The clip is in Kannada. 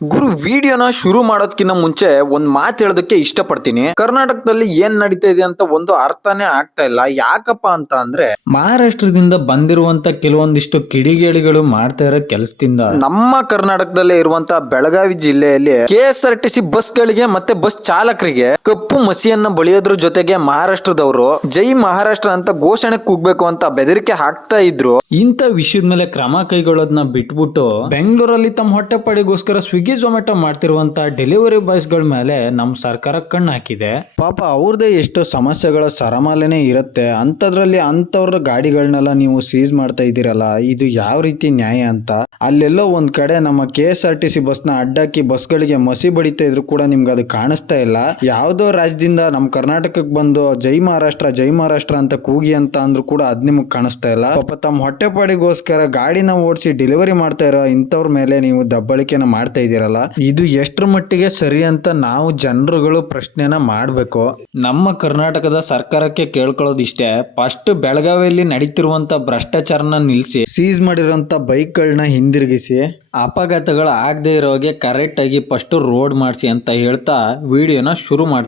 ಗುರು ವಿಡಿಯೋನ ಶುರು ಮಾಡೋದಕ್ಕಿಂತ ಮುಂಚೆ ಒಂದ್ ಮಾತು ಹೇಳೋದಕ್ಕೆ ಇಷ್ಟಪಡ್ತೀನಿ. ಕರ್ನಾಟಕದಲ್ಲಿ ಏನ್ ನಡೀತಾ ಇದೆ ಅಂತ ಒಂದು ಅರ್ಥನೇ ಆಗ್ತಾ ಇಲ್ಲ. ಯಾಕಪ್ಪ ಅಂತ ಅಂದ್ರೆ ಮಹಾರಾಷ್ಟ್ರದಿಂದ ಬಂದಿರುವಂತ ಕೆಲವೊಂದಿಷ್ಟು ಕಿಡಿಗೇಡಿಗಳು ಮಾಡ್ತಾ ಇರೋ ಕೆಲಸದಿಂದ ನಮ್ಮ ಕರ್ನಾಟಕದಲ್ಲೇ ಇರುವಂತ ಬೆಳಗಾವಿ ಜಿಲ್ಲೆಯಲ್ಲಿ K S R T C ಬಸ್ಗಳಿಗೆ ಮತ್ತೆ ಬಸ್ ಚಾಲಕರಿಗೆ ಕಪ್ಪು ಮಸಿಯನ್ನ ಬಳಿಯೋದ್ರ ಜೊತೆಗೆ ಮಹಾರಾಷ್ಟ್ರದವರು ಜೈ ಮಹಾರಾಷ್ಟ್ರ ಅಂತ ಘೋಷಣೆ ಕೂಗ್ಬೇಕು ಅಂತ ಬೆದರಿಕೆ ಹಾಕ್ತಾ ಇದ್ರು. ಇಂತ ವಿಷಯದ ಮೇಲೆ ಕ್ರಮ ಕೈಗೊಳ್ಳೋದನ್ನ ಬಿಟ್ಬಿಟ್ಟು ಬೆಂಗಳೂರಲ್ಲಿ ತಮ್ಮ ಹೊಟ್ಟೆಪಾಡಿಗೋಸ್ಕರ ಸ್ವಿಗ್ಗಿ ಝೊಮ್ಯಾಟೊ ಮಾಡ್ತಿರುವಂತ ಡೆಲಿವರಿ ಬಾಯ್ಸ್ಗಳ ಮೇಲೆ ನಮ್ಮ ಸರ್ಕಾರ ಕಣ್ಣು ಹಾಕಿದೆ. ಪಾಪ ಅವ್ರದ್ದೇ ಎಷ್ಟೋ ಸಮಸ್ಯೆಗಳ ಸರಮಾಲೆನೇ ಇರುತ್ತೆ. ಅಂಥದ್ರಲ್ಲಿ ಅಂಥವ್ರ ಗಾಡಿಗಳನ್ನೆಲ್ಲ ನೀವು ಸೀಸ್ ಮಾಡ್ತಾ ಇದ್ದೀರಲ್ಲ, ಇದು ಯಾವ ರೀತಿ ನ್ಯಾಯ ಅಂತ? ಅಲ್ಲೆಲ್ಲೋ ಒಂದ್ ಕಡೆ ನಮ್ಮ K S R T C ಬಸ್ನ ಅಡ್ಡಾಕಿ ಬಸ್ಗಳಿಗೆ ಮಸಿ ಬಡಿತಾ ಇದ್ರು ಕೂಡ ನಿಮ್ಗೆ ಅದು ಕಾಣಿಸ್ತಾ ಇಲ್ಲ. ಯಾವ್ದೋ ರಾಜ್ಯದಿಂದ ನಮ್ಮ ಕರ್ನಾಟಕಕ್ಕೆ ಬಂದು ಜೈ ಮಹಾರಾಷ್ಟ್ರ ಜೈ ಮಹಾರಾಷ್ಟ್ರ ಅಂತ ಕೂಗಿ ಅಂತ ಅಂದ್ರು ಕೂಡ ಅದ್ ನಿಮ್ಗೆ ಕಾಣಿಸ್ತಾ ಇಲ್ಲ. ಪಾಪ ತಮ್ಮ ಹೊಟ್ಟೆಪಾಡಿಗೋಸ್ಕರ ಗಾಡಿನ ಓಡಿಸಿ ಡೆಲಿವರಿ ಮಾಡ್ತಾ ಇರೋ ಇಂಥವ್ರ ಮೇಲೆ ನೀವು ದಬ್ಬಳಿಕೆನ ಮಾಡ್ತಾ ಇದ್ದೀರಲ್ಲ? ಇದು ಎಷ್ಟ್ರ ಮಟ್ಟಿಗೆ ಸರಿ ಅಂತ ನಾವು ಜನರುಗಳು ಪ್ರಶ್ನೆನ ಮಾಡಬೇಕು. ನಮ್ಮ ಕರ್ನಾಟಕದ ಸರ್ಕಾರಕ್ಕೆ ಕೇಳ್ಕೊಳ್ಳೋದಿಷ್ಟೇ, ಫಸ್ಟ್ ಬೆಳಗಾವಿಯಲ್ಲಿ ನಡೀತಿರುವಂತ ಭ್ರಷ್ಟಾಚಾರನ ನಿಲ್ಲಿಸಿ ಸೀಸ್ ಮಾಡಿರುವಂತಹ ಬೈಕ್ ಗಳನ್ನ ಹಿಂದಿರುಗಿಸಿ, ಅಪಘಾತಗಳು ಆಗದೆ ಇರೋಗೆ ಕರೆಕ್ಟ್ ಆಗಿ ಫಸ್ಟ್ ರೋಡ್ ಮಾಡಿಸಿ ಅಂತ ಹೇಳ್ತಾ ವಿಡಿಯೋನ ಶುರು ಮಾಡ್ತೀನಿ